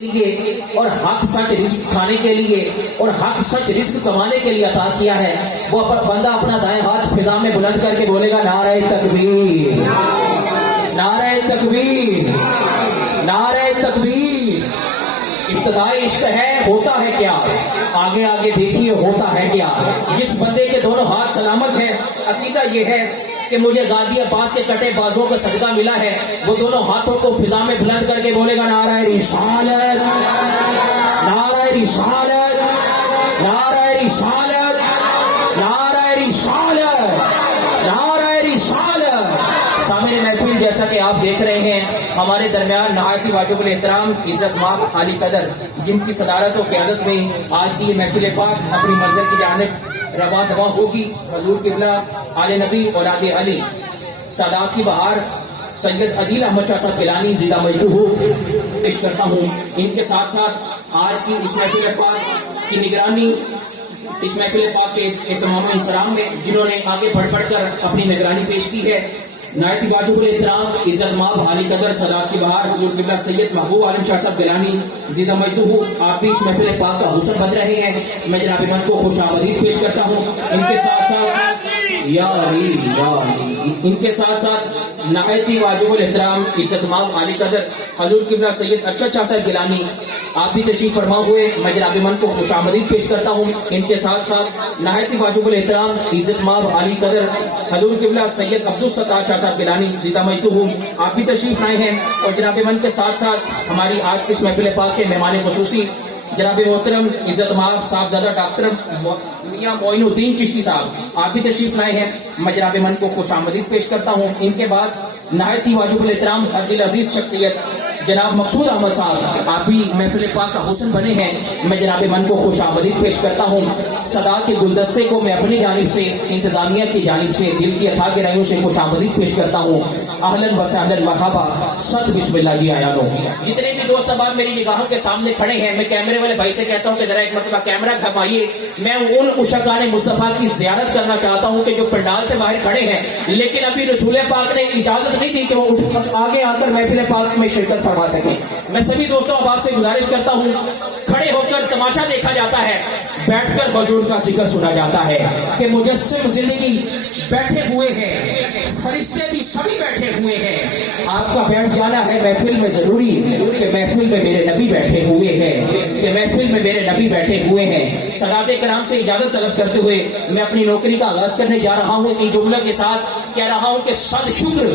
لیے اور حق سچ رزق کھانے کے لیے اور حق سچ رزق کمانے کے لیے عطا کیا ہے، وہ بندہ اپنا دائیں ہاتھ فضا میں بلند کر کے بولے گا نعرہ تکبیر، نعرہ تکبیر، نعرہ تکبیر۔ ابتدائی عشق ہے، ہوتا ہے کیا؟ آگے آگے دیکھیے ہوتا ہے کیا۔ جس بندے کے دونوں ہاتھ سلامت ہیں، عقیدہ یہ ہے کہ مجھے غازی عباس کے کٹے بازوں کا صدقہ ملا ہے، وہ دونوں ہاتھوں کو فضا میں بلند کر کے بولے گا نعرہ رسالت، نعرہ رسالت، نعرہ رسالت، نعرہ رسالت، نعرہ رسالت۔ سامنے محفل جیسا کہ آپ دیکھ رہے ہیں، ہمارے درمیان نہایت ہی واجب الاحترام عزت مآب عالی قدر، جن کی صدارت و قیادت میں آج کی یہ محفل پاک اپنی منزل کی جانب رواں دواں ہوگی، حضور قبلہ آل نبی اولاد علی سادات کی بہار سید عدیل احمد شاہ صاحب گیلانی زندہ مجدہ ہو پیش کرتا ہوں۔ ان کے ساتھ ساتھ آج کی اس محفل پاک کی نگرانی، اس محفل پاک کے اہتمام و انسلام میں جنہوں نے آگے بڑھ بڑھ کر اپنی نگرانی پیش کی ہے، نہایت ہی واجب الاحترام عزت مآب عالی قدر سادات کی بہار حضور قبلہ سید محبوب عالم شاہ صاحب گیلانی زندہ مجدہ ہو، آپ بھی اس محفل پاک کا حسن بن رہے ہیں، میں جناب من کو خوش آمدید پیش کرتا ہوں۔ ان کے ساتھ ساتھ یا علی یا علی، ان کے ساتھ ساتھ نہایت ہی واجب الاحترام عزت مآب عالی قدر حضور قبلہ سید ارشد شاہ صاحب گیلانی، آپ بھی تشریف فرما ہوئے، میں جناب من کو خوش آمدید پیش کرتا ہوں۔ ان کے ساتھ ساتھ نہایت ہی واجب الاحترام عزت مآب عالی قدر حضور قبلہ سید عبدالستار شاہ صاحب گیلانی زندہ مجدہ ہو، آپ بھی تشریف لائے ہیں۔ اور جناب من کے ساتھ ساتھ ہماری آج کی اس محفل پاک کے مہمان خصوصی جناب محترم عزت مآب صاحبزادہ ڈاکٹر میاں معین الدین چشتی صاحب، آپ بھی تشریف لائے ہیں، میں جناب من کو خوش آمدید پیش کرتا ہوں۔ ان کے بعد نہایت ہی واجب الاحترام دل عزیز شخصیت جناب مقصود احمد صاحب، آپ بھی محفل پاک کا حسن بنے ہیں، میں جناب من کو خوش آمدید پیش کرتا ہوں۔ صدا کے گلدستے کو میں اپنی جانب سے، انتظامیہ کی جانب سے، دل کی اتھا گہرائیوں سے خوش آمدید پیش کرتا ہوں۔ اہلاً و سہلاً مرحبا، صد بسم اللہ جی آیا دو۔ جتنے بھی دوست اب میری نگاہوں کے سامنے کھڑے ہیں، میں کیمرے والے بھائی سے کہتا ہوں کہ ذرا ایک مرتبہ کیمرہ گھمائیے، میں ان عشاقان مصطفیٰ کی زیارت کرنا چاہتا ہوں کہ جو پنڈال سے باہر کھڑے ہیں، لیکن ابھی رسول پاک نے اجازت نہیں دی کہ وہ آگے آ کر محفل پاک میں شرکت فرما سکیں۔ میں سبھی دوستوں اب آپ سے گزارش کرتا ہوں، کھڑے ہو کر تماشا دیکھا جاتا ہے، بیٹھ کر حضور کا ذکر سنا جاتا ہے کہ مجسم زندگی بیٹھے ہوئے ہیں، فرشتے بھی سبھی بیٹھے ہوئے ہیں، آپ کا بیٹھ جانا ہے محفل میں ضروری کہ محفل میں میرے نبی بیٹھے ہوئے ہیں، کہ محفل میں میرے نبی بیٹھے ہوئے ہیں۔ سادات کرام سے اجازت طلب کرتے ہوئے میں اپنی نوکری کا آغاز کرنے جا رہا ہوں۔ ان جملوں کے ساتھ کہہ رہا ہوں کہ صد شکر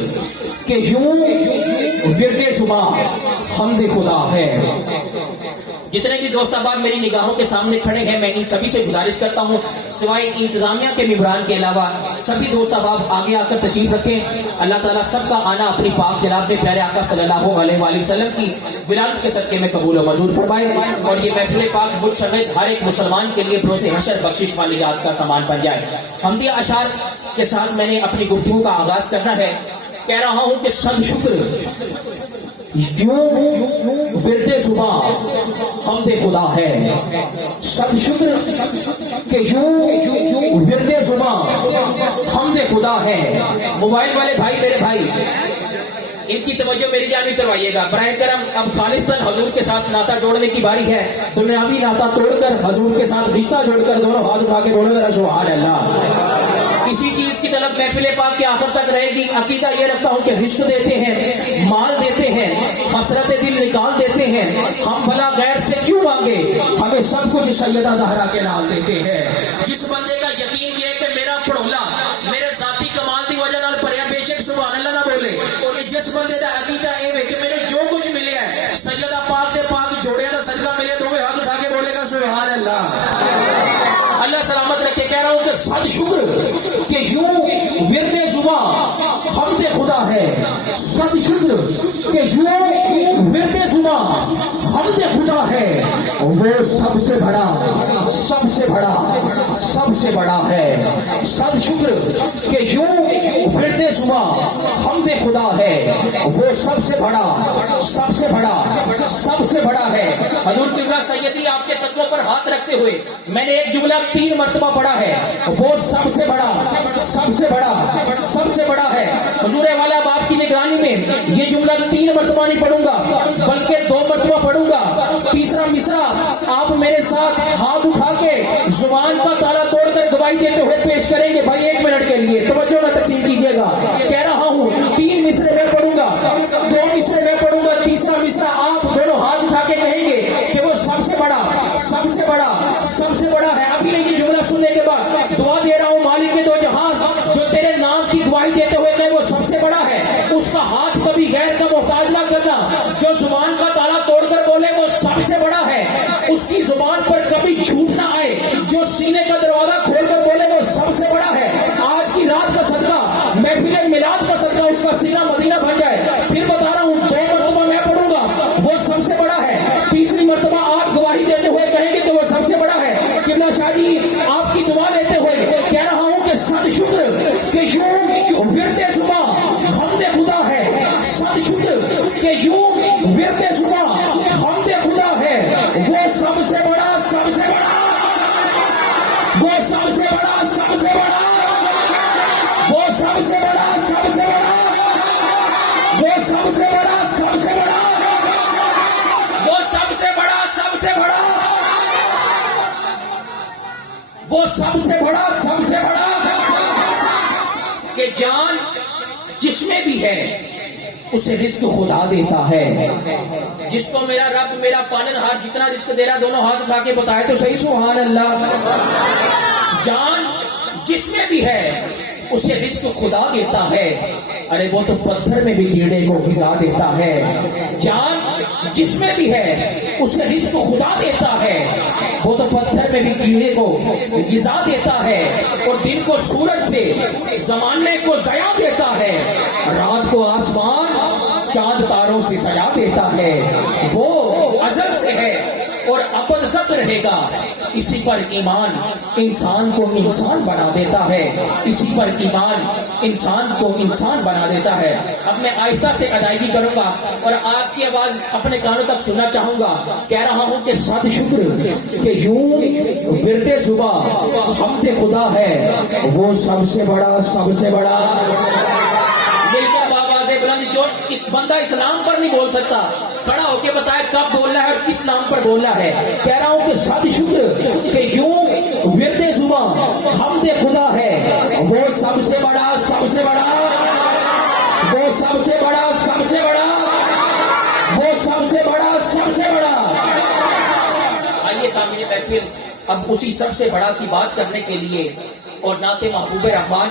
کہ یوں ورد صبح حمد خدا ہے۔ جتنے بھی دوست احباب میری نگاہوں کے سامنے کھڑے ہیں، میں ان سبھی سے گزارش کرتا ہوں، سوائے انتظامیہ کے ممبران کے علاوہ سبھی دوست احباب آگے آ کر تشریف رکھیں۔ اللہ تعالیٰ سب کا آنا اپنی پاک جناب میں پیارے آقا صلی اللہ علیہ وآلہ وسلم کی ولادت کے صدقے میں قبول و منظور فرمائے، اور یہ محفل پاک مجھ سمیت ہر ایک مسلمان کے لیے بروز حشر بخشش والی یاد کا سامان بن جائے۔ حمدیہ اشعار کے ساتھ میں نے اپنی گفتگو کا آغاز کرنا ہے۔ کہہ رہا ہوں کہ صد شکر یوں ورد صبح حمد خدا ہے، صد شکر کہ یوں ورد صبح حمد خدا ہے۔ موبائل والے بھائی، میرے بھائی، ان کی توجہ میری جانب کروائیے گا براہ کرم۔ اب خالصتاً حضور کے ساتھ ناطہ جوڑنے کی باری ہے، دنیاوی ناطہ توڑ کر حضور کے ساتھ رشتہ جوڑ کر دونوں ہاتھ اٹھا کے بولو ذرا سبحان اللہ۔ اسی چیز کی طلب محفل پاک کے آخر تک رہے گی۔ عقیدہ یہ رکھتا ہوں کہ رزق دیتے ہیں، مال دیتے ہیں، حسرت دل نکال دیتے ہیں، ہم بھلا غیر سے کیوں مانگے، ہمیں سب کچھ سیدہ زہرا کے نال دیتے ہیں۔ جس بندے کا یقین یہ کہ میرا پڑھولا میرے ذاتی کمال دی وجہ نال بھریا، بے شک سبحان اللہ نہ بولے، اور جس بندے کا عقیدہ اے ہے کہ میرے جو کچھ ملے ہے سیدہ پاک دے پاک جوڑے کا صدقہ ملے، تو وہ ہاتھ اٹھا کے بولے گا سبحان اللہ۔ اللہ سلامت رکھے۔ کہہ رہا ہوں کہ صد شکر کہ یوں ورد زباں حمد خدا ہے، صد شکر کہ یوں ورد زباں حمد خدا ہے، وہ سب سے بڑا، سب سے بڑا، سب سے بڑا ہے، صد شکر کہ یوں فرد زباں حمد خدا ہے وہ سب سے بڑا سب سے بڑا سب سے بڑا ہے۔ حضور قبلہ سیدی آپ کے قدموں پر ہاتھ رکھتے ہوئے میں نے ایک جملہ 3 مرتبہ پڑھا ہے، وہ سب سے بڑا سب سے بڑا سب سے بڑا ہے۔ حضور والا باپ کی نگرانی میں یہ جملہ 3 مرتبہ نہیں پڑھوں گا بلکہ 2 مرتبہ پڑھوں گا۔ تیسرا مصرع آپ میرے ساتھ ہاتھ اٹھا کے زبان کا تالا توڑ کر گواہی دیتے ہوئے پیش کریں گے۔ بھائی 1 منٹ کے لیے توجہ نہ تقسیم کیجیے گا، کہہ رہا ہوں 3 مصرے میں پڑھوں گا، 2 مصرے میں پڑھوں گا، تیسرا مصرع آپ دونوں ہاتھ اٹھا کے کہیں گے کہ وہ سب سے بڑا سب سے بڑا سب سے بڑا ہے۔ ابھی یہ جملہ سننے کے بعد دعا دے رہا ہوں مالک دو جہان جو تیرے نام کی گواہی دیتے ہوئے کہ وہ سب سے بڑا ہے، اس کا ہاتھ کبھی غیر کا محتاج نہ کرنا۔ جو زبان کا تالا توڑ کر بولے وہ سب سے بڑا ہے، اس کی زبان پر کبھی جھوٹ نہ آئے۔ جو سینے کا دروازہ کھول کر بولے وہ سب سے بڑا ہے۔ آج کی رات کا صدقہ، محفل میلاد کا صدقہ، اس کا سینہ مدینہ بن جائے۔ پھر بتا رہا ہوں 2 مرتبہ میں پڑھوں گا، وہ سب سے بڑا ہے۔ تیسری مرتبہ آپ گواہی دیتے ہوئے کہیں گے کہ وہ سب سے بڑا ہے۔ قبلہ شاہ جی آپ کی دعا لیتے ہوئے کہہ رہا ہوں کہ صد شکر کہ یوں ورد زباں حمد خدا ہے، صد شکر کہ یوں ورد زباں حمد خدا ہے، وہ سب سے بڑا سب سے بڑا وہ سب سے بڑا سب سے بڑا وہ سب سے بڑا سب سے بڑا وہ سب سے بڑا سب سے بڑا وہ سب سے بڑا سب سے بڑا وہ سب سے بڑا سب سے بڑا کہ جان جس میں بھی ہے اسے رزق خدا دیتا ہے۔ جس کو میرا رب میرا پالنہار جتنا رزق دے رہا، دونوں ہاتھ اٹھا کے بتائے تو صحیح سبحان اللہ۔ جان جس میں بھی ہے اسے رزق خدا دیتا ہے، ارے وہ تو پتھر میں بھی کیڑے کو غذا دیتا ہے۔ جان جس میں بھی ہے اسے رزق خدا دیتا ہے، وہ تو پتھر میں بھی کیڑے کو غذا دیتا ہے، اور دن کو سورج سے زمانے کو ضیاء دیتا ہے، رات کو آسمان چاند تاروں سے سجا دیتا ہے۔ وہ ازل سے ہے اور ابد تک رہے گا، اسی پر ایمان انسان کو انسان بنا دیتا ہے، اسی پر ایمان انسان کو انسان بنا دیتا ہے۔ اب میں آہستہ سے ادائیگی کروں گا اور آپ کی آواز اپنے کانوں تک سننا چاہوں گا۔ کہہ رہا ہوں کہ صد شکر کہ یوں ورد زباں حمد خدا ہے، وہ سب سے بڑا سب سے بڑا۔ مل کر آواز بلند، جو اس بندہ اس نام پر نہیں بول سکتا کھڑا ہو کے بتائے کب بولنا ہے اور کس نام پر بولنا ہے۔ کہہ رہا ہوں کہ صد شکر کہ یوں ورد زباں حمد خدا ہے، وہ سب سے بڑا سب سے بڑا وہ سب سے بڑا سب سے بڑا وہ سب سے بڑا سب سے بڑا۔ آئیے سامنے محفل اب اسی سب سے بڑا کی بات کرنے کے لیے اور نعت محبوب رحمان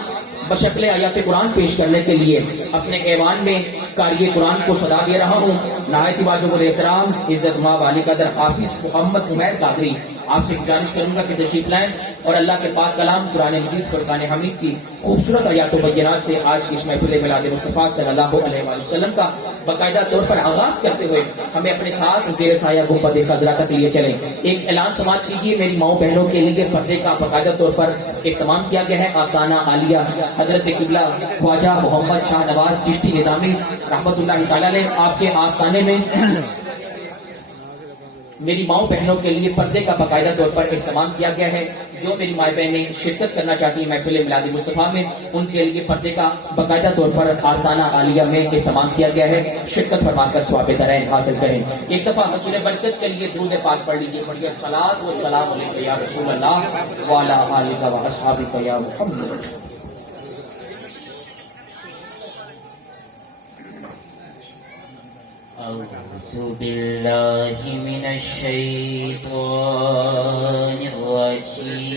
بشکل آیات قرآن پیش کرنے کے لیے اپنے ایوان میں قاری قرآن کو صدا دے رہا ہوں۔ نہایت واجب الاحترام عزت مآب علی قدر حافظ محمد عمیر قادری آپ سے گزارش کروں گا کہ تشریف لائیں اور اللہ کے پاک کلام قرآن مجید فرقان حمید کی خوبصورت آیات و بینات سے آج کی اس محفل میلاد مصطفیٰ صلی اللہ علیہ وآلہ وسلم کا باقاعدہ طور پر آغاز کرتے ہوئے ہمیں اپنے ساتھ زیر سایہ گنبد خضرا تک لیے چلیں۔ ایک اعلان سماعت کیجیے، میری ماؤں بہنوں کے لیے پردے کا باقاعدہ طور پر اہتمام کیا گیا ہے۔ آستانہ عالیہ حضرت قبلہ خواجہ محمد شاہ نواز چشتی نظامی رحمت اللہ تعالی علیہ آپ کے آستانے میں میری ماؤں بہنوں کے لیے پردے کا باقاعدہ طور پر اہتمام کیا گیا ہے۔ جو میری مائیں بہنیں شرکت کرنا چاہتی ہیں محفل میلاد مصطفیٰ میں، ان کے لیے پردے کا باقاعدہ طور پر آستانہ عالیہ میں اہتمام کیا گیا ہے۔ شرکت فرما کر ثواب درین حاصل کریں۔ ایک دفعہ حصول برکت کے لیے درود پاک پڑھ لیجیے، پڑھیے الصلاۃ والسلام علیک یا رسول اللہ وعلی آلک و اصحابک یا محمد۔ أعوذ بالله من الشيطان الرجيم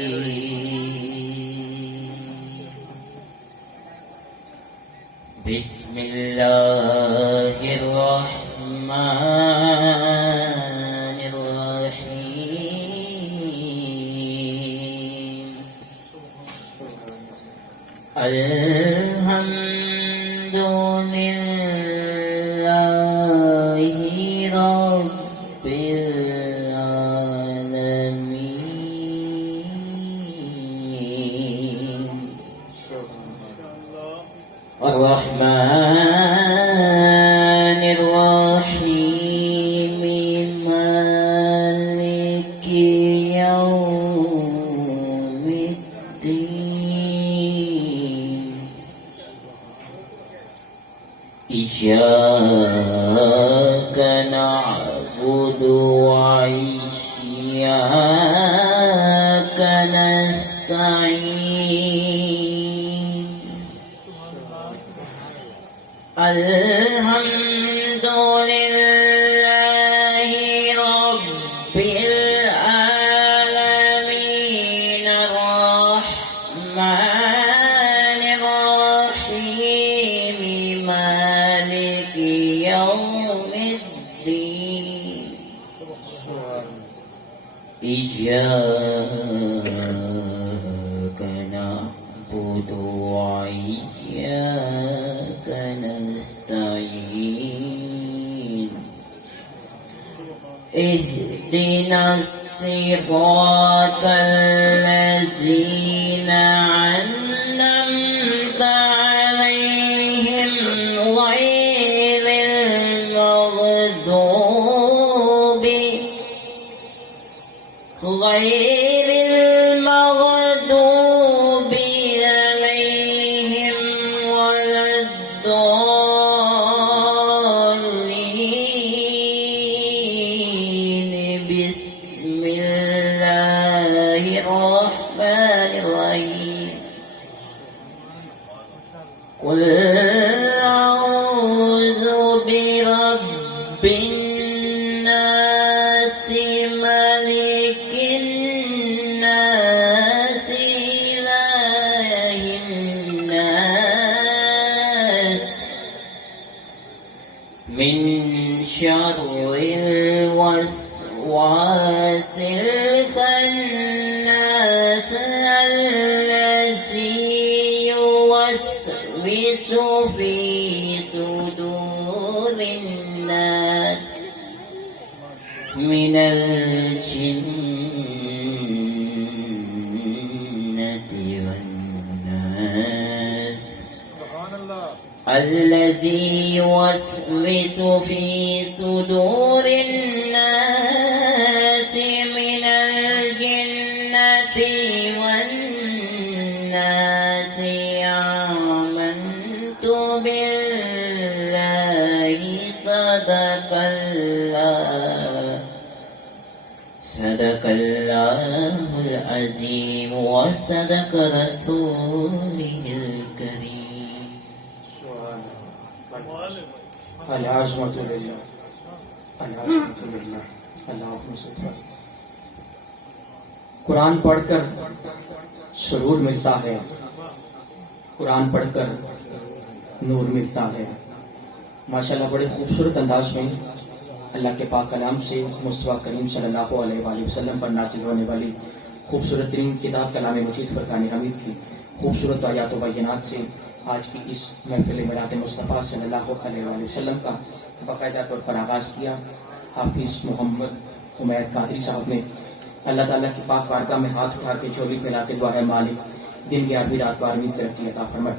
بسم الله الرحمن الرحيم الحمد لله رب العالمين وإياك نستعين الحمد لله رب العالمين الرحمن الرحيم مالك يوم الدين إياك نعبد وإياك نستعين اهدنا الصراط الذين أنعمت عليهم غير المغضوب عليهم ولا الضالين بسم الله الرحمن الرحيم قل أعوذ برب الناس ملك الناس إله الناس من شر الوسواس الخناس الذي يوسوس في صدور الناس من الجنة والناس الذي يوسوس في صدور الناس من الجنة والناس آمنت بالله صدق الله العظيم وصدق رسوله الكريم العظمۃ للہ العظمۃ للہ اللہم صل علی۔ قرآن پڑھ کر سرور ملتا ہے، قرآن پڑھ کر نور ملتا ہے۔ ماشاءاللہ بڑے خوبصورت انداز میں اللہ کے پاک کلام سے مصطفیٰ کریم صلی اللہ علیہ وآلہ وسلم پر نازل ہونے والی خوبصورت ترین کتاب کلام مجید فرقان حمید کی خوبصورت آیات و بینات سے آج کی اس محفل میلاد مصطفیٰ صلی اللہ علیہ وآلہ وسلم کا باقاعدہ طور پر آغاز کیا۔ حافظ محمد عمیر قادری صاحب نے اللہ تعالیٰ کی پاک بارگاہ میں ہاتھ اٹھا کے چولی پھیلا کے دعا ہے مالک دن 11ویں رات 12ویں ترقی عطا فرمائے۔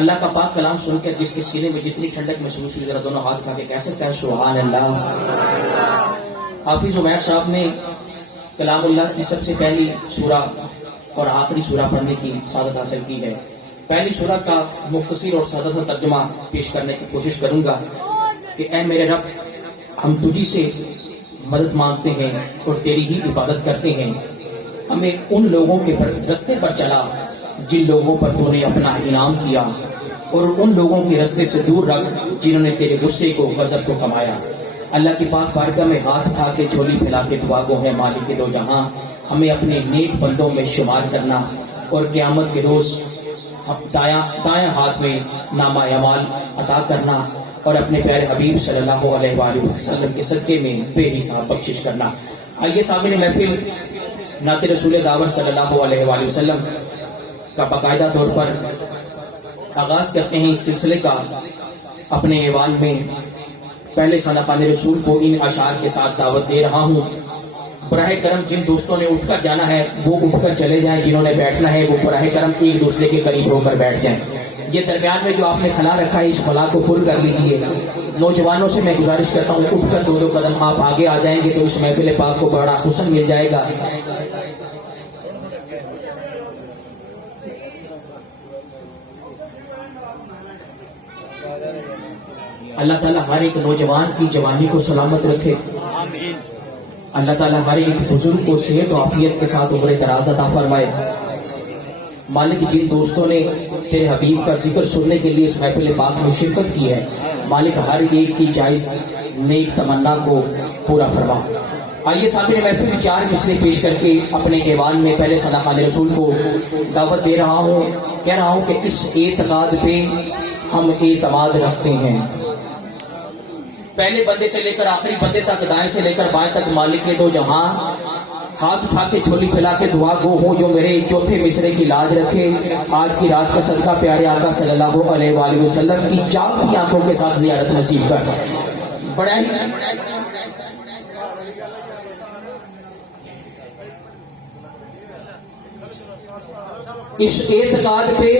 اللہ کا پاک کلام سن کر جس کے سینے میں جتنی ٹھنڈک محسوس ہوئی ذرا دونوں ہاتھ اٹھا کے کہہ سکتا ہے سبحان اللہ۔ حافظ عمیر صاحب نے کلام اللہ کی سب سے پہلی سورہ اور آخری سورہ پڑھنے کی سعادت حاصل کی ہے۔ پہلی سورہ کا مختصر اور سادہ سا ترجمہ پیش کرنے کی کوشش کروں گا کہ اے میرے رب، ہم تجھی سے مدد مانگتے ہیں اور تیری ہی عبادت کرتے ہیں۔ ہمیں ان لوگوں کے رستے پر چلا جن لوگوں پر تو نے اپنا انعام کیا، اور ان لوگوں کے رستے سے دور رکھ جنہوں نے تیرے غصے کو غضب کو کمایا۔ اللہ کی پاک بارگاہ میں ہاتھ اٹھا کے جھولی پھیلا کے دعا گو ہے مالک دو جہاں، ہمیں اپنے نیک بندوں میں شمار کرنا اور قیامت کے روز دائیں ہاتھ میں نامہ اعمال عطا کرنا اور اپنے پیارے حبیب صلی اللہ علیہ وآلہ وسلم کے صدقے میں بے حساب بخشش کرنا۔ آئیے سامنے محفل نعت رسول داور صلی اللہ علیہ وآلہ وسلم کا باقاعدہ طور پر آغاز کرتے ہیں اس سلسلے کا۔ اپنے ایوان میں پہلے صادقان رسول کو ان اشعار کے ساتھ دعوت دے رہا ہوں۔ براہ کرم جن دوستوں نے اٹھ کر جانا ہے وہ اٹھ کر چلے جائیں، جنہوں نے بیٹھنا ہے وہ براہ کرم ایک دوسرے کے قریب ہو کر بیٹھ جائیں۔ یہ درمیان میں جو آپ نے خلا رکھا ہے اس خلا کو پر کر لیجئے۔ نوجوانوں سے میں گزارش کرتا ہوں اٹھ کر دو قدم آپ آگے آ جائیں گے تو اس محفل پاک کو بڑا حسن مل جائے گا۔ اللہ تعالیٰ ہر ایک نوجوان کی جوانی کو سلامت رکھے، اللہ تعالیٰ ہر ایک بزرگ کو صحت و عافیت کے ساتھ عمر دراز عطا فرمائے۔ مالک جن دوستوں نے تیرے حبیب کا ذکر سننے کے لیے اس محفل پاک میں شرکت کی ہے، مالک ہر ایک کی جائز نیک تمنا کو پورا فرما۔ آئیے سامنے محفل 4 مصرے پیش کر کے اپنے ایوان میں پہلے ثنا خان رسول کو دعوت دے رہا ہوں، کہہ رہا ہوں کہ اس اعتقاد پہ ہم اعتماد رکھتے ہیں۔ پہلے بندے سے لے کر آخری بندے تک، دائیں سے لے کر بائیں تک، مالک کے دو جہاں ہاتھ اٹھا کے جھولی پھیلا کے دعا گو ہوں جو میرے چوتھے مصرے کی لاج رکھے۔ آج کی رات کا صدقہ پیارے آقا صلی اللہ علیہ وآلہ وسلم کی جاگتی آنکھوں کے ساتھ زیارت نصیب کر۔ بڑا ہی اس اعتقاد پہ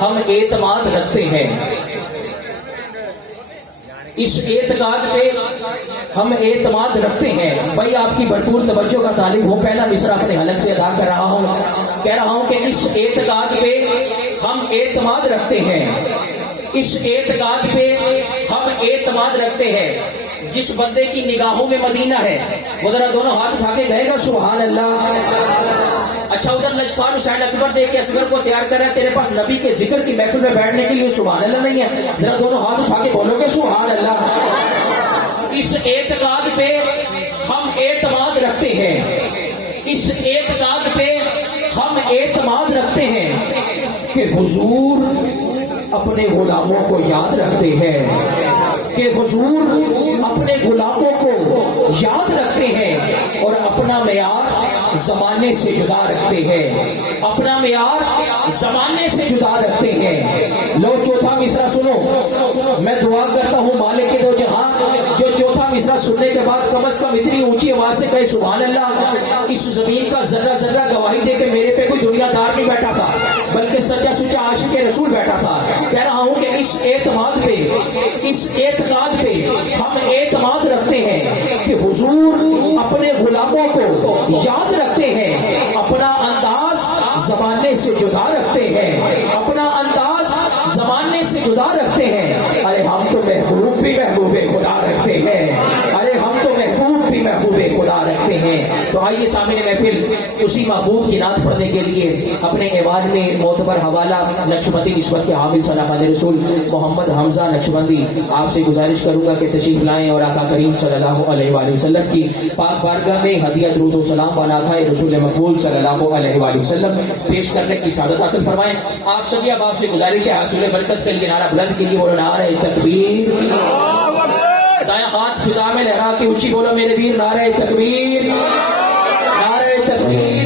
ہم اعتماد رکھتے ہیں، اس اعتقاد پہ ہم اعتماد رکھتے ہیں۔ بھائی آپ کی بھرپور توجہ کا طالب ہوں، پہلا مصرع اپنے حلق سے ادا کر رہا ہوں، کہہ رہا ہوں کہ اس اعتقاد پہ ہم اعتماد رکھتے ہیں، اس اعتقاد پہ ہم اعتماد رکھتے ہیں۔ جس بندے کی نگاہوں میں مدینہ ہے وہ ذرا دونوں ہاتھ اٹھا کے کہے گا سبحان اللہ۔ اچھا ادھر لجپال حسین اکبر دیکھ کے اصغر کو تیار کر رہا ہے، تیرے پاس نبی کے ذکر کی محفل میں بیٹھنے کے لیے سبحان اللہ نہیں ہے، ذرا دونوں ہاتھ اٹھا کے بولو گے سبحان اللہ۔ اس اعتقاد پہ ہم اعتماد رکھتے ہیں، اس اعتقاد پہ ہم اعتماد رکھتے ہیں کہ حضور اپنے غلاموں کو یاد رکھتے ہیں، کہ حضور اپنے غلاموں کو یاد رکھتے ہیں اور اپنا معیار زمانے سے جدا رکھتے ہیں، اپنا معیار زمانے سے جدا رکھتے ہیں۔ لو چوتھا مصرع سنو، میں دعا کرتا ہوں مالک کے دو جہاں جو چوتھا مصرع سننے کے بعد کم از کم اتنی اونچی آواز سے کہے سبحان اللہ، اس زمین کا ذرہ ذرہ گواہی دے کہ میرے پہ کوئی دنیا دار نہیں بیٹھا تھا بلکہ سچا سچا عاشق رسول بیٹھا تھا۔ کہہ رہا ہوں کہ اس اعتماد پہ، اس اعتقاد پہ ہم اعتماد رکھتے ہیں کہ حضور اپنے غلاموں کو یاد رکھتے ہیں، اپنا انداز زمانے سے جدا رکھتے ہیں، اپنا انداز زمانے سے جدا رکھتے ہیں۔ ارے ہم تو محبوب بھی محبوب خدا رکھتے ہیں، ارے ہم تو محبوب بھی محبوب خدا رکھتے ہیں۔ تو آئیے سامنے محفل اسی محبوب کی نعت پڑھنے کے لیے اپنے ایوان میں معتبر حوالہ نقشبندی نسبت کے حامل ثنا خان رسول محمد حمزہ نقشبندی آپ سے گزارش کروں گا کہ تشریف لائیں اور آقا کریم صلی اللہ علیہ وآلہ وسلم کی پاک بارگاہ میں ہدیہ درود و سلام بناتا ہے رسول مقبول صلی اللہ علیہ وآلہ وسلم پیش کرنے کی سعادت حاصل فرمائیں۔ آپ سبھی اب آپ سے گزارش ہے حاصل برکت کے لیے نعرہ بلند کیجیے اور نعرہ تکبیر، دائیں ہاتھ فضا میں لہرا کے اونچی بولو میرے ویر نعرہ تکبیر، نعرہ تکبیر۔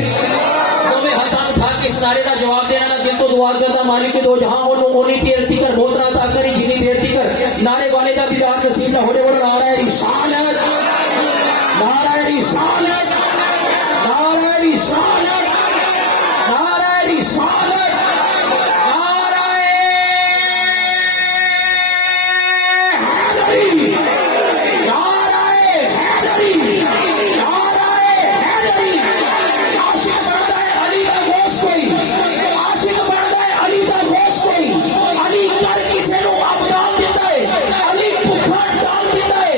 تمہیں ہاتھ اٹھا کے اس نعرے کا جواب دینا نہ دل تو دعا کرتا مالک کے دو جہاں ہو لوگوں پیرتی کر بہت رہا تھا کری جنی پیرتی کر نعرے والے کا دیدار نصیب نہ ہونے والا نعرہ رسالت، نعرہ رسالت، نعرہ رسالت، نعرہ رسالت، نعرہ حیدری، نعرہ حیدری، نعرہ حیدری۔ عاشق بن گئے علی کا گوشت کوئی، عاشق بن گئے علی کا گوشت کوئی، علی کر کسے نو اب ڈال دیتا ہے، علی بھوکا ڈال دیتا ہے،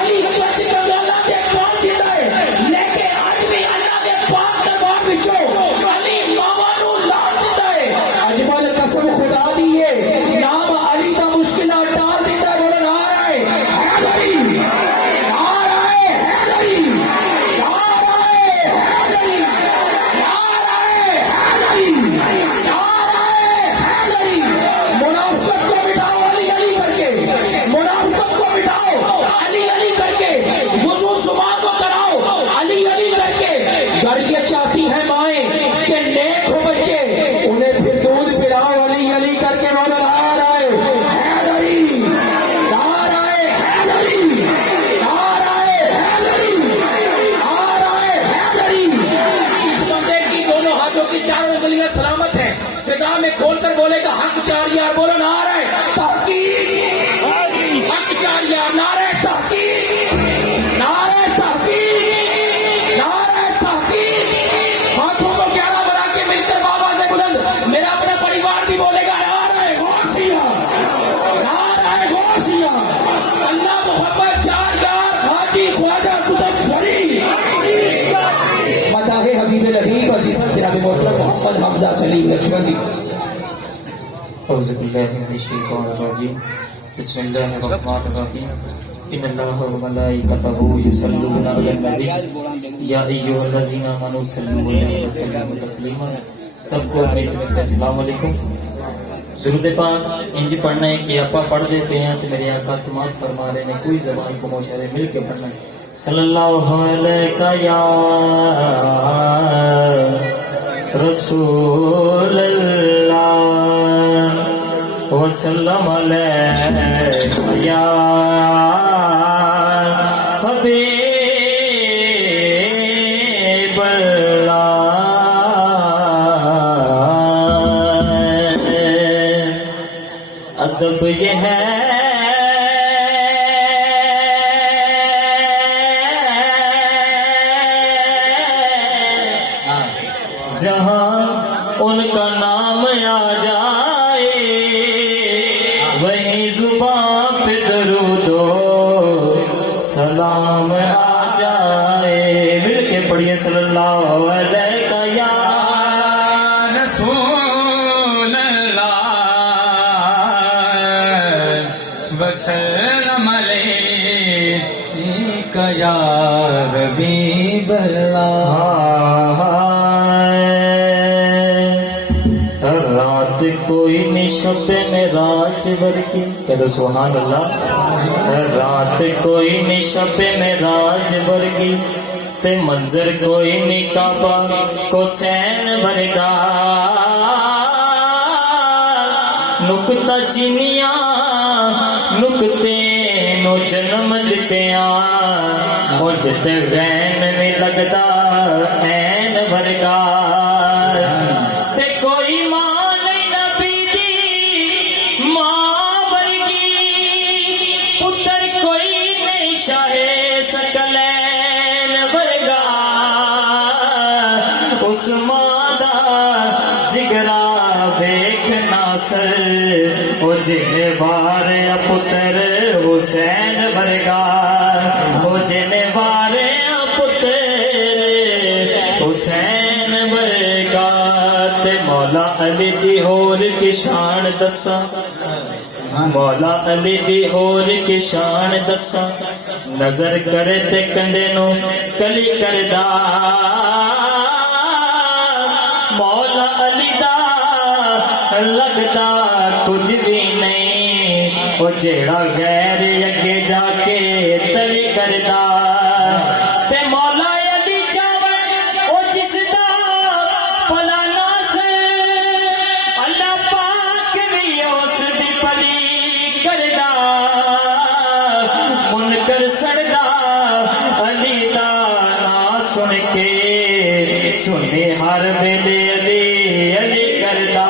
علی کچھ کگالا دے ڈال دیتا ہے، لیکن آج بھی اللہ دے پاک دربار وچوں علی ماما نو لال دیتا ہے۔ اجمل قسم خدا دی ہے نام علی دا مشکلہ ڈال دیتا ہے۔ بولو نعرہ حیدری، نعرہ حیدری، نعرہ حیدری، نعرہ حیدری، نعرہ حیدری۔ منافقت کو مٹاؤ علی علی کر کے، منافقت کو مٹاؤ علی علی کر کے، وضو زبان کو کراؤ علی علی کر کے۔ گھر یہ چاہتی ہیں مائیں کہ نیک ہو بچے، انہیں پھر دودھ پلاؤ علی علی کر کے۔ بولو نعرہ حیدری، نعرہ حیدری، نعرہ حیدری، نعرہ حیدری۔ اس بندے کی دونوں ہاتھوں کی چاروں انگلیاں سلامت ہیں، فضا میں کھول کر بولے گا حق چار یار۔ بولو نعرہ تحقیق، حق چار یار، نعرہ تحقیق، نعرہ تحقیق، نعرہ تحقیق۔ ہاتھوں کو گیارہ بنا کے مل کر بابا سے بلند میرا اپنا پریوار بھی بولے گا نعرہ غوثیہ، نعرہ غوثیہ۔ اللہ محمد چار یار حاجی خواجہ قطب فری، أعوذ بالله من الشيطان الرجيم بسم الله الرحمن الرحيم إن الله وملائكته يصلون على النبي يا أيها الذين آمنوا صلوا عليه وسلموا تسليما. سب کو میری طرف سے السلام علیکم. درود پاک انج پڑھنا ہے کہ آپ پڑھتے پہ ہیں تو میرے آقا سماعت فرما رہے ہیں. کوئی زبان کو مشورے مل کے پڑھنا ہے. صلی اللہ علیہ یا رسول اللہ وسلم علیہ یا حبیب اللہ. ادب یہ ہے جہاں ان کا نام آ جائے وہیں زبان پہ درود و سلام آ جائے. مل کے پڑھیے صلی اللہ علیہ یا رسول اللہ وسلم علیہ یا حبیب اللہ. رات کوئی نشب معراج ورگی کہتے سبحان اللہ. رات کوئی نشب معراج ورگی تے منظر کوئی نہیں کعبہ کو سین ورگا. نکتہ چینیاں نکتے نو جنم دتیاں مجھ تے غین نہیں لگدا این ورگا. تے کوئی ماں نہیں نبی دی ماں ورگی پتر کوئی نہیں شاہ سکلین ورگا. اس ماں دا جگرا ویکھ ناصر او جنے وارے پتر حسین ورگا. او جنے وارے پتر حسین ورگا. تے مولا علی دی ہور کی شان دساں مولا علی دی ہور کی شان دساں. نظر کرے تے کنڈے نو کلی کردا مولا علی دا لگدا کچھ بھی نہیں. او جیڑا غیر اگے جا کے تلی کردا تے مولا علی چاوے او جس دا پلانا سے اللہ پاک بھی اس دی پلی کردا. منکر سڑدا علی دا نا سن کے سنے ہر ویلے علی علی کردا.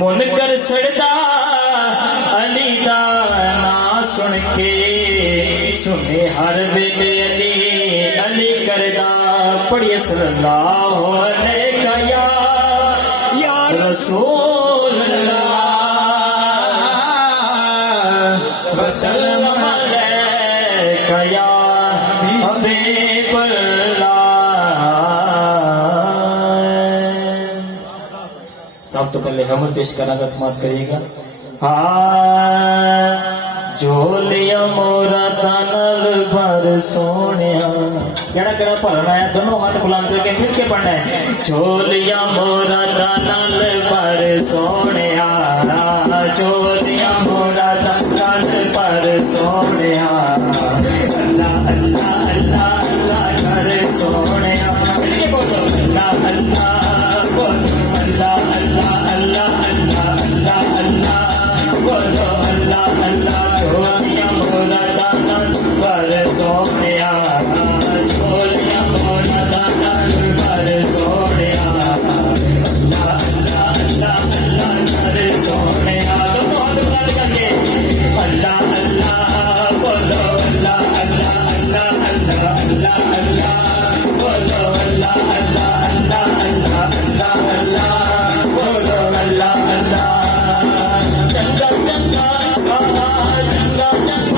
منکر سڑدا علی دا نا سن کے سنے ہر ویلے علی علی کردا. پڑھیے صلی اللہ علیہ یا رسول اللہ وسلم علیہ یا حبیب اللہ. سب تو پہلے حمد پیش کرنا کا سماعت کریے گا. جولیا مورا تنل بھر سونیا. کہڑا کہڑا پڑھنا ہے دونوں ہاتھ بلند کر کے مل کے پڑھنا ہے. جولیا مورا تنل بھر سونیا جولیا مورا تنل بھر سونیا. اللہ اللہ اللہ اللہ کر سونیا. مل کے بولو اللہ اللہ بولو اللہ اللہ اللہ اللہ اللہ اللہ بولو اللہ اللہ. جولیا مورا تنل بھر سونیا جولیا مورا تنل بھر سونیا. اللہ اللہ اللہ اللہ کر سونیا. تو بہت بات کر کے اللہ اللہ بولو اللہ اللہ اللہ اللہ اللہ اللہ بولو اللہ اللہ اللہ اللہ اللہ اللہ بولو اللہ اللہ. چنگا چنگا چنگا چنگا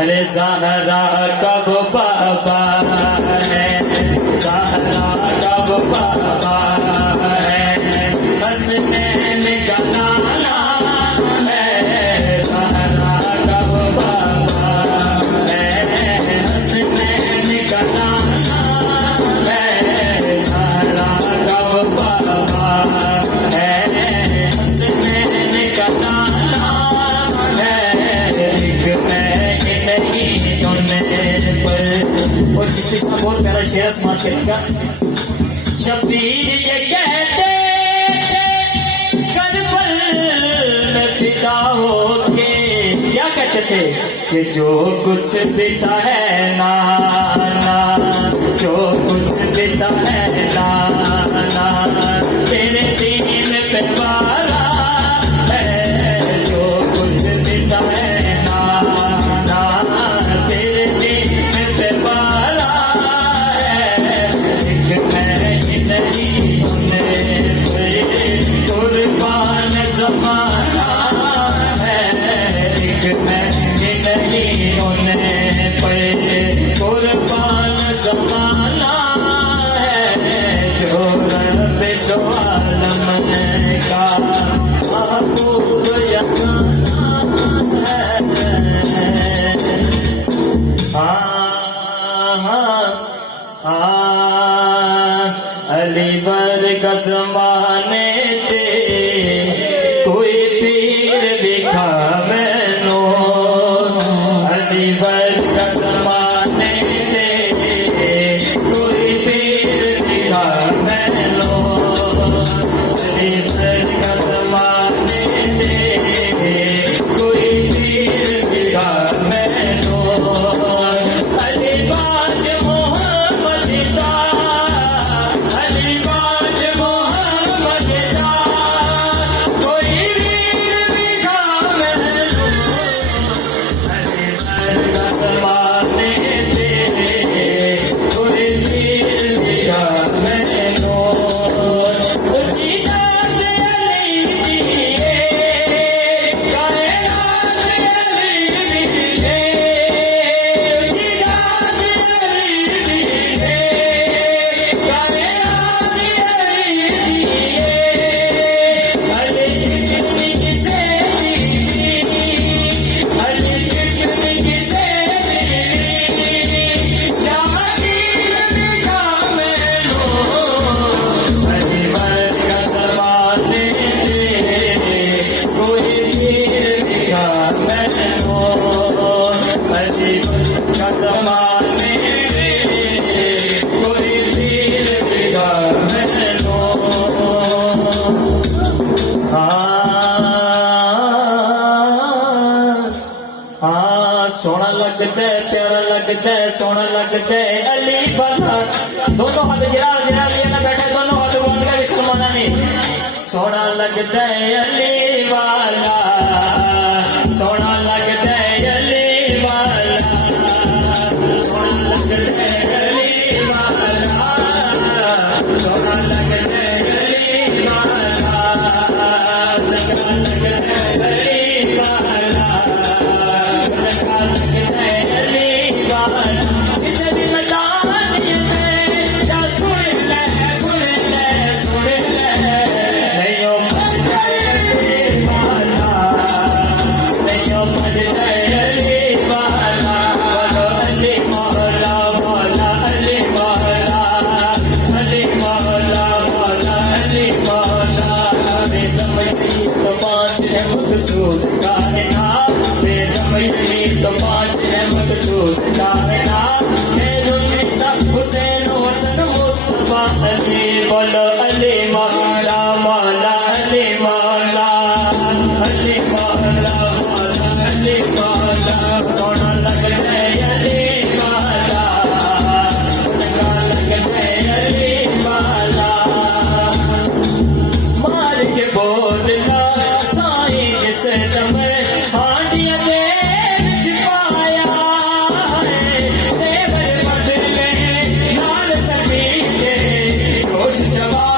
ارے زہرا کا وہ بابا ہے زہرا کا وہ بابا ہے حسنین کا لالا ہے زہرا کا وہ بابا ہے حسنین کا لالا ہے زہرا کا وہ بابا ہے حسنین کا لالا ہے ایک میں نہیں اور جتنی کا بہت پیارا شعر سماج کے لکھا شبیر یہ کہتے کربل میں فدا ہو کے کیا کہتے تھے کہ جو کچھ دیتا ہے نانا جو کچھ دیتا ہے نانا تیرے دین پہ پارا ہے جو کچھ دیتا ہے نانا تیرے دین پہ پارا ہے ایک میں نہیں قربان زمانہ ہے ایک میں نہیں قربان زمانہ ہے جو رب دو عالم کا محبوب یقانا ہے علی ورگا زمانے تے کوئی پیر دکھا مینو علی ورگا زمانے تے کوئی پیر دکھا مینو علی ورگا زمانے تے کوئی پیر دکھا مینو علی باج محمد دا علی باج محمد دا کوئی ویر دکھا مینو علی ورگا زمانے تے کوئی پیر دکھا مینو اسی ذات علی دی کائنات علی دی اسی ذات علی دی کائنات علی دی علی جتنی کسے دی علی جتنی کسے دی جہانگیر دکھا مینو علی ورگا زمانے تے کوئی پیر دکھا مینو علی ورگا زمانے تے کوئی پیر دکھا مینو سونا لگتا ہے پیارا لگتا ہے سونا لگتا ہے علی والا دونوں ہاتھ جرا جرا لیے نہ بیٹھے دونوں ہاتھ بند کر شرمانا نہیں سونا لگتا ہے علی والا سونا لگتا ہے علی والا سونا لگتا ہے علی والا سونا لگتا ہے علی والا چنگا لگتا ہے علی والا چنگا لگتا ہے علی والا اس دل دانے میں جا سن لے سن لے سن لے نہیں ہو علی والا نہیں ہو علی والا بولو علی مولا مولا علی مولا علی مولا مولا علی مولا میرا مجھے تو پانچ ہے مقصود کائنات میرا مجھے تو پانچ ہے مقصود کائنات میرے نیسا حسین حسن مصطفیٰ علی بولو علی مولا مولا علی مولا علی مولا مولا علی مولا سونا لگتا ہے علی مولا چنگا لگتا ہے علی مولا مار کے بولنا سائی جس دمر ہانڈیاں دے وچ پایا ہے دیور بدلے نال سبھی کے جوش شباب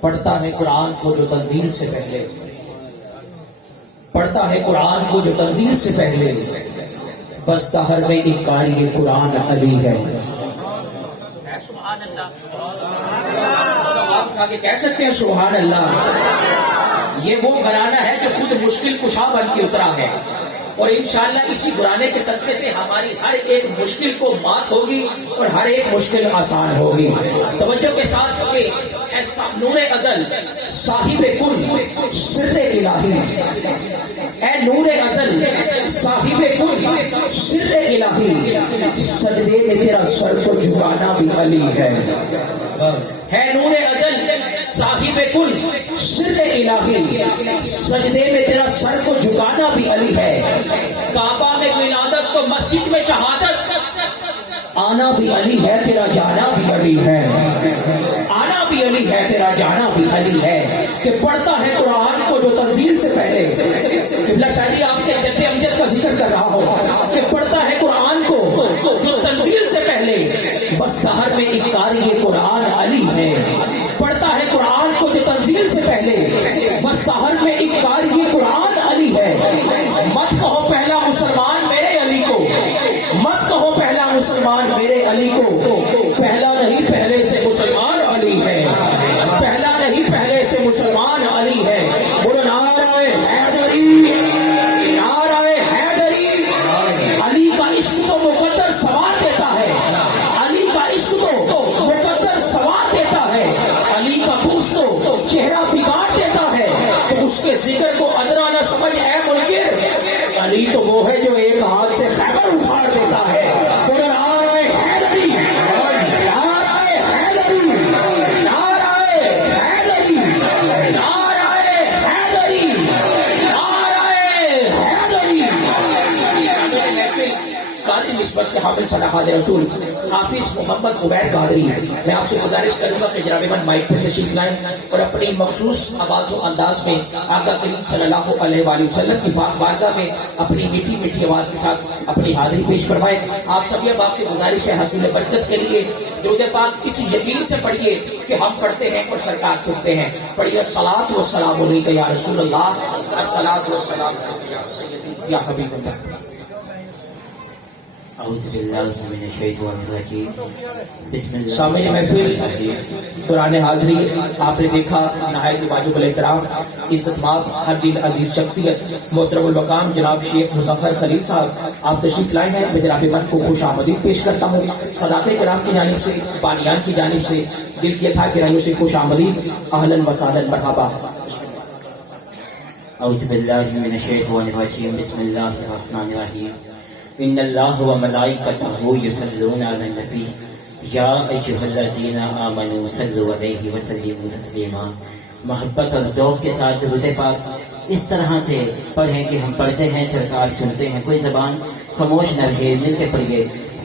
پڑھتا ہے قرآن کو جو تنزیل سے پہلے، پڑھتا ہے قرآن کو جو تنزیل سے پہلے، بس دہر میں ایک قاری قرآن علی ہے۔ آپ کھا کے کہہ سکتے ہیں سبحان اللہ۔ یہ وہ گھرانہ ہے جو خود مشکل کشا بن کے اترا ہے، اور انشاءاللہ اسی گھرانے کے صدقے سے ہماری ہر ایک مشکل کو مات ہوگی اور ہر ایک مشکل آسان ہوگی۔ توجہ کے ساتھ کہ نور ازل صاحب کل سر الہی، اے نور ازل صاحب کل سر الہی، سجدے میں تیرا سر کو جھکانا بھی علی ہے۔ نور ازل صاحب کل سر الہی، سجدے میں تیرا سر کو جھکانا بھی علی ہے۔ کعبہ میں ولادت تو مسجد میں شہادت، آنا بھی علی ہے تیرا جانا بھی علی ہے، آنا بھی علی ہے تیرا جانا بھی علی ہے۔ کہ پڑھتا ہے قرآن کو جو تنزیل سے پہلے، قبلہ شاہی آپ کے جد امجد کا ذکر کر رہا ہوں کہ پڑھتا ہے قرآن کو جو تنزیل سے پہلے، بس دہر میں ایک قاری قرآن علی ہے۔ پڑھتا ہے قرآن کو جو تنزیل سے پہلے، بس دہر میں ایک قاری قرآن علی ہے۔ مت کہو پہلا مسلمان میرے علی کو، مت کہو پہلا مسلمان میرے علی کو، پہلا نہیں پہلے سے مسلمان علی ہے، پہلا نہیں پہلے سے مسلمان علی ہے۔ بولو نعرہ حیدری، نعرہ حیدری۔ علی کا عشق تو مقدر ثواب دیتا ہے، علی کا عشق تو مقدر ثواب دیتا ہے، علی کا بغض تو چہرہ بگاڑ دیتا ہے۔ تو اس کے ذکر کو ادنا نہ سمجھ اے منکر، علی تو وہ ہے جو ایک ہاتھ سے خیبر اٹھاڑ دیتا ہے۔ بولو نعرہ حیدری، نعرہ حیدری، نعرہ حیدری، نعرہ حیدری، نعرہ حیدری۔ قادری نسبت کے حامل صلاحات رسول حافظ محمد عبید قادری، میں آپ سے گزارش کروں گا کہ جناب من مائک پر تشریف لائیں اور اپنی مخصوص آواز و انداز میں آقا کریم صلی اللہ علیہ وآلہ وسلم کی پاک بارگاہ میں اپنی میٹھی میٹھی آواز کے ساتھ اپنی حاضری پیش فرمائیں۔ آپ سبھی اب آپ سے گزارش ہے حصول برکت کے لیے درود پاک اس یقین سے پڑھیے کہ ہم پڑھتے ہیں اور سرکار سنتے ہیں۔ پڑھیے الصلاۃ والسلام علیک یا رسول اللہ، الصلاۃ والسلام علیک یا سیدی یا حبیب اللہ۔ اعوذ باللہ من الشیطان الرجیم، بسم اللہ۔ سامعین محفل، دوران حاضری آپ نے دیکھا نہایت واجب الاحترام عزت مآب ہر دل عزیز شخصیت محترم المقام جناب شیخ مظفر خلیل صاحب آپ تشریف لائے ہیں۔ میں جناب من کو خوش آمدید پیش کرتا ہوں، سادات کرام کی جانب سے، بانیان کی جانب سے دل کی اتھا گہرائیوں سے خوش آمدید، اہلاً و سہلاً، مرحبا۔ اعوذ باللہ من الشیطان الرجیم، بسم اللہ الرحمن الرحیم۔ ان اللہ و ملائکتہ یصلون علی النبی یا ایھا الذین آمنوا صلوا علیہ وسلموا تسلیما۔ محبت اور ذوق کے ساتھ درود پاک اس طرح سے پڑھیں کہ ہم پڑھتے ہیں سرکار سنتے ہیں، کوئی زبان خاموش نہ رہے، مل کے پڑھیے۔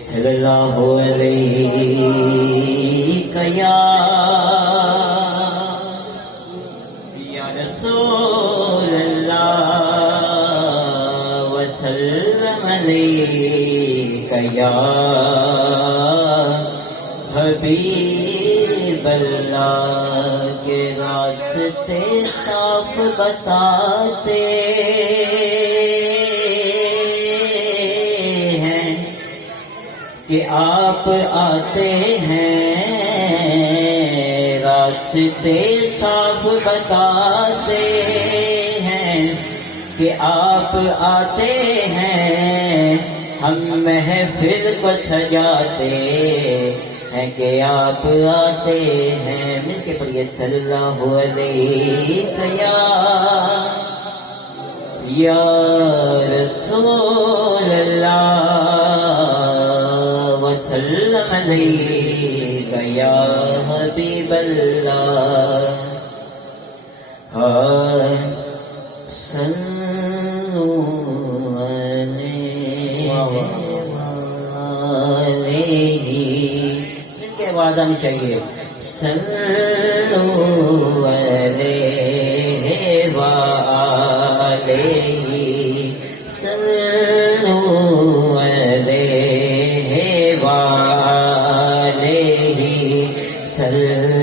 صلی اللہ علیہ یا رسول اللہ وسلم علیک یا حبیب اللہ، کے راستے صاف بتاتے ہیں کہ آپ آتے ہیں، راستے صاف بتاتے ہیں کہ آپ آتے ہیں، ہم محفل کو سجاتے ہیں کہ آپ آتے ہیں۔ مل کے پڑھیے صلی اللہ علیہ یا رسول اللہ وسلم علیک یا حبیب اللہ، آواز آنی چاہیے۔ صلو علیہ وآلہ، صلو علیہ وآلہ، صلو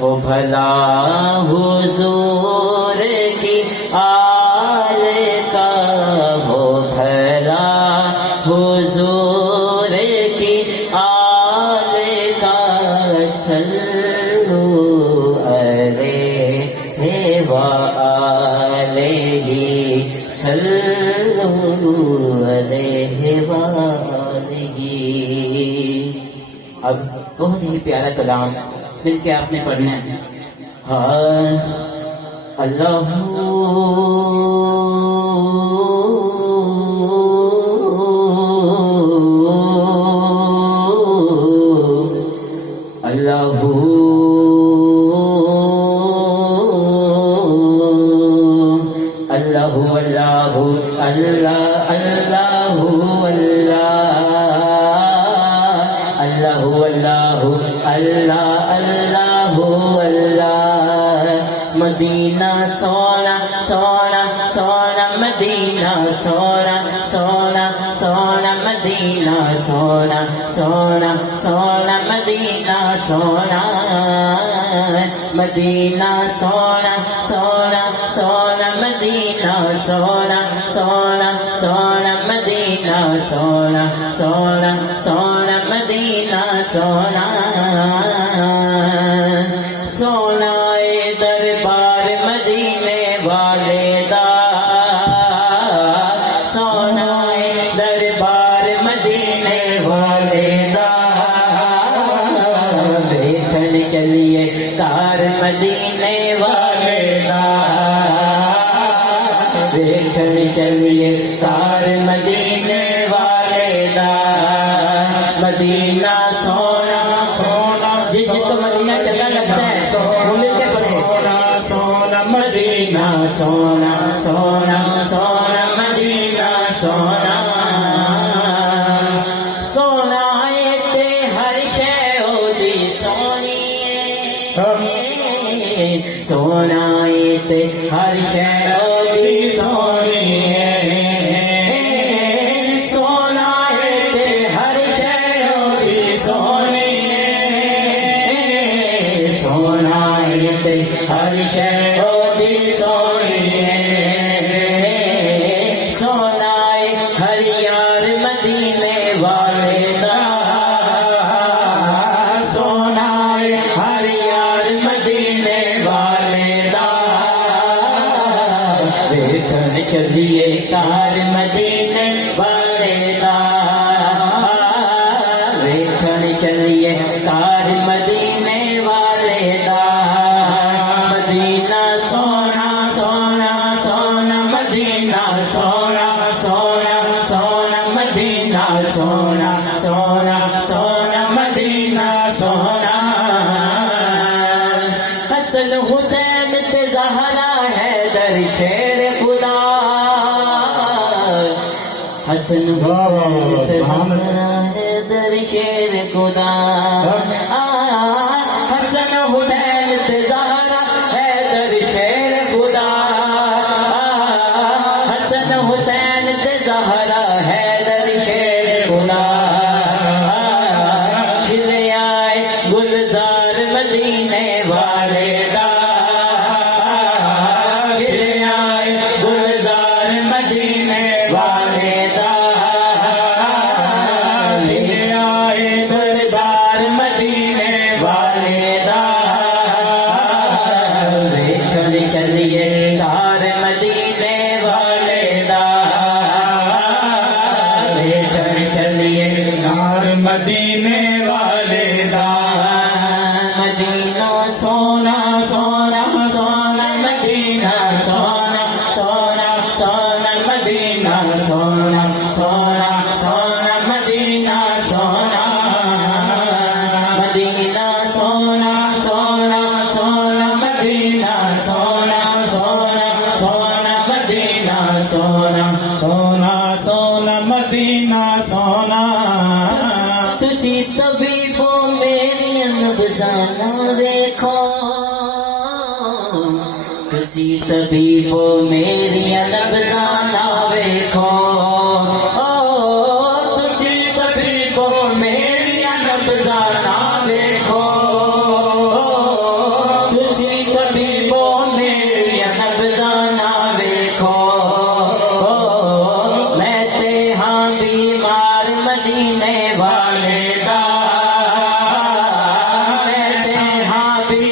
ہو بھلا حضور کی آل کا، ہو بھلا حضور کی آل کا، صلو علیہ وآلہ، صلو علیہ وآلہ۔ اب بہت ہی پیارا کلام مل کے آپ نے پڑھنا ہے۔ ہاں اللہ اللہ اللہ اللہ اللہ اللہ اللہ اللہ اللہ اللہ اللہ، مدینہ سونا سونا سونا، مدینہ سونا سونا سونا، مدینہ سونا سونا سونا، مدینہ سونا، مدینہ سونا سونا سونا، مدینہ سونا سونا سونا، مدینہ سونا سونا سونا، مدینہ سونا، سونا دربار مدینے والے دا، سونا دربار مدینے والے دا، دیکھن چلیے کار مدینے والے دا، دیکھن چلیے کار مدینے والے دا، مدینہ سونا سونا، جس کو مدینہ چلا لگتا ہے وہ مل کے پڑھے، سونا مدینہ سونا سونا سونا، مدینہ سونا، سونا تے ہر شے دی سونی، سونا تے ہر شے دی سونی، سونا تے ہر شے دی سونی، سونا تے ہر شے دی سونی، سونا ہر یار مدینے والے دا، سونا ہر یار مدینے والے دا، دیکھن چلیے کار مدینے والے دا، دیکھن چلیے کار مدینے والے دا، مدینہ سونا سونا سونا، مدینہ سونا سونا سونا، مدینہ سونا سونا سونا، مدینہ سونا، حسن حسین تے زہرا حیدر شیر خدا، حسن حسین تے زہرا حیدر شیر خدا، حسن حسین تے زہرا حیدر شیر خدا، حسن حسین تے زہرا حیدر شیر خدا، کھلے آئے گلزار مدینے والے دا، کھلے آئے گلزار مدینے والے دا، کھلے آئے گلزار مدینے والے دا، دیکھن چلیے کار مدینے والے دا، دیکھن چلیے کار مدینے والے دا، مدینہ سونا سونا سونا، مدینہ سونا سونا سونا، مدینہ سونا سونا سونا، مدینہ سونا، مدینہ سونا سونا سونا، مدینہ سونا سونا سونا، مدینہ سونا سونا سونا، مدینہ سونا، تسی طبیبو میری نبضانا دیکھو، تسی طبیبو میری نبضانا دیکھو، تسی طبیبو میری نبضانا دیکھو،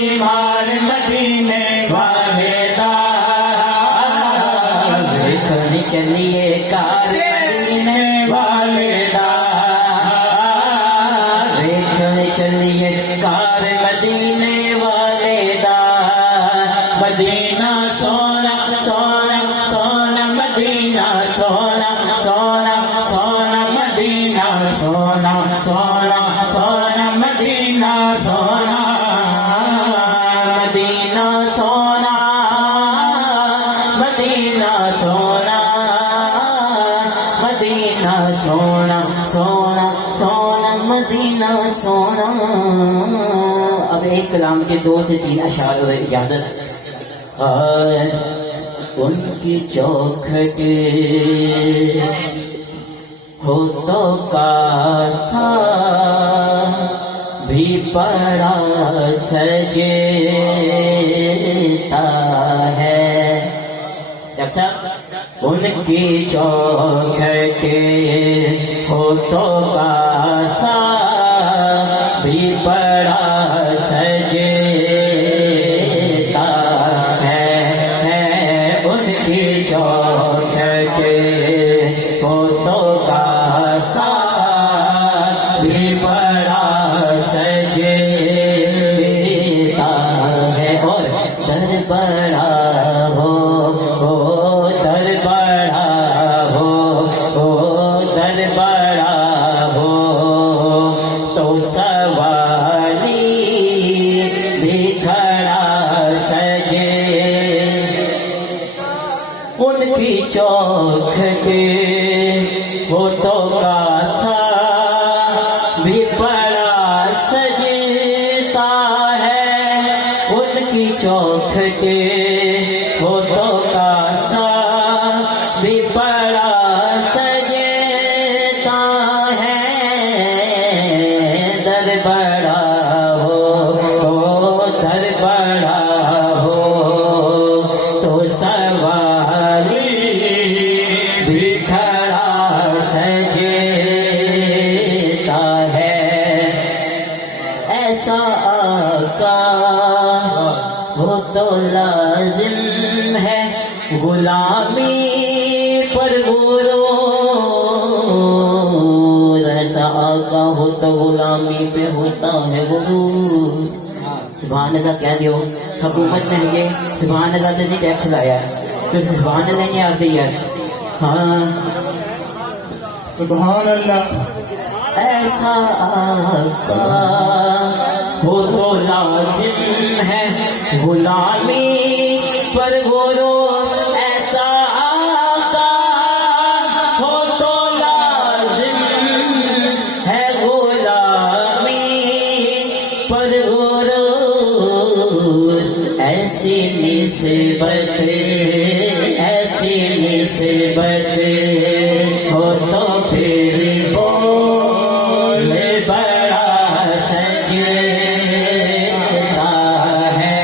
بیمار مدینے والے دا ویکھن چلیے کار مدینے والے دا ویکھن چلیے کار مدینے والے دا مدینہ سونا سونا سونا مدینہ سونا سونا سونا مدینہ سونا سونا سونا مدینہ سونا مدینہ سونا مدینہ سونا مدینہ سونا سونا سونا مدینہ سونا. اب ایک کلام کے 2 سے 3 اشعار اور اجازت. ان کی چوکھٹ ہو تو کاسا بھی پڑا سجتا ہے. ڈاکٹر صاحب ان کی چوکھٹ ہو تو کاسا بھی پڑا سجتا ہے. ان کی چوکھٹ ہو تو کاسا بھی پڑا سجتا ہے. اور در بڑا ہو در بڑا ہو در بڑا ہو تو سوالی بھی کھڑا سجے. ان کی چوکھٹ ہو تو کاسا بھی پڑا سجتا ہے. ان کی چوکھٹ ہو تو کاسا بھی پڑا سجتا ہے. در بڑا ہو در بڑا ہو تو سوالی بھی کھڑا سجتا ہے. ایسا آقا ہو تو لازم ہے غلامی پر غرور. ایسا آقا ہو تو غلامی پہ ہوتا ہے غرور. سبحان اللہ کہہ دیو. حکومت نے یہ سبحان اللہ سے نہیں ٹیکس لایا تو سبحان اللہ نہیں آتی ہے. ہاں سبحان اللہ. ایسا آقا ہو تو لازم ہے غلامی پر غرور. ایسا آقا ہو تو لازم ہے غلامی پر غرور. ایسی نسبت ایسی نسبت ہو تو پھر بول بڑا سجتا ہے.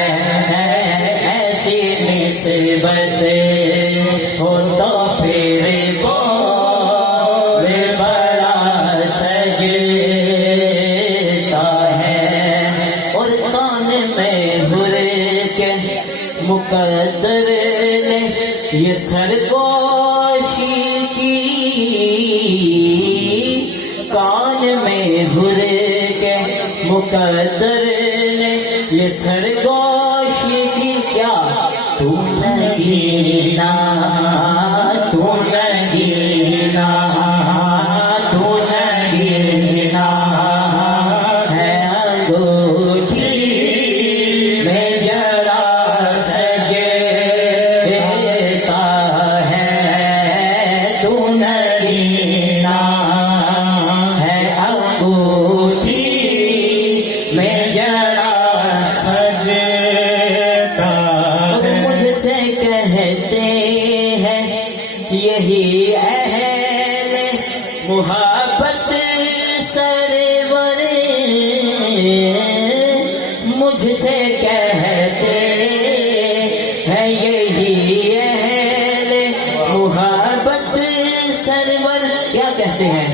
ایسی نسبت ہو تو پھر بول بڑا سجتا ہے. اور کان میں برے کے مقدر نے یہ سرگوشی کی. کان میں برے کے مقدر نے یہ سرگوشی کی. کیا تو نگینا تو نگینا تو نگینا ہے انگوٹھی میں جڑا سجتا ہے. تو نگینا ہے انگوٹھی میں جڑا سجتا ہے. مجھ سے کہتے ہیں یہی اہل محبت سرور. مجھ سے کہتے ہیں یہی اہل محبت سرور. کیا کہتے ہیں؟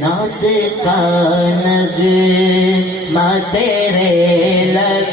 نعت کا نغمہ تیرے لب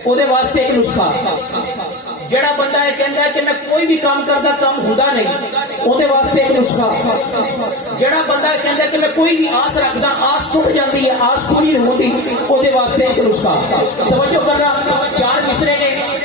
ਉਹਦੇ ਵਾਸਤੇ ਇੱਕ ਨੁਸਖਾ। ਜਿਹੜਾ ਬੰਦਾ ਇਹ ਕਹਿੰਦਾ ਹੈ ਕਿ ਮੈਂ ਕੋਈ ਵੀ ਕੰਮ ਕਰਦਾ ਕੰਮ ਹੁੰਦਾ ਨਹੀਂ, ਉਹਦੇ ਵਾਸਤੇ ਇੱਕ ਨੁਸਖਾ। ਜਿਹੜਾ ਬੰਦਾ ਇਹ ਕਹਿੰਦਾ ਕਿ ਮੈਂ ਕੋਈ ਵੀ ਆਸ ਰੱਖਦਾ ਆਸ ਟੁੱਟ ਜਾਂਦੀ ਹੈ, ਆਸ ਪੂਰੀ ਨਹੀਂ ਹੁੰਦੀ, ਉਹਦੇ ਵਾਸਤੇ ਇੱਕ ਨੁਸਖਾ। ਤਵੱਜੋ ਕਰਨਾ, 4 ਮਿਸਰੇ ਨੇ,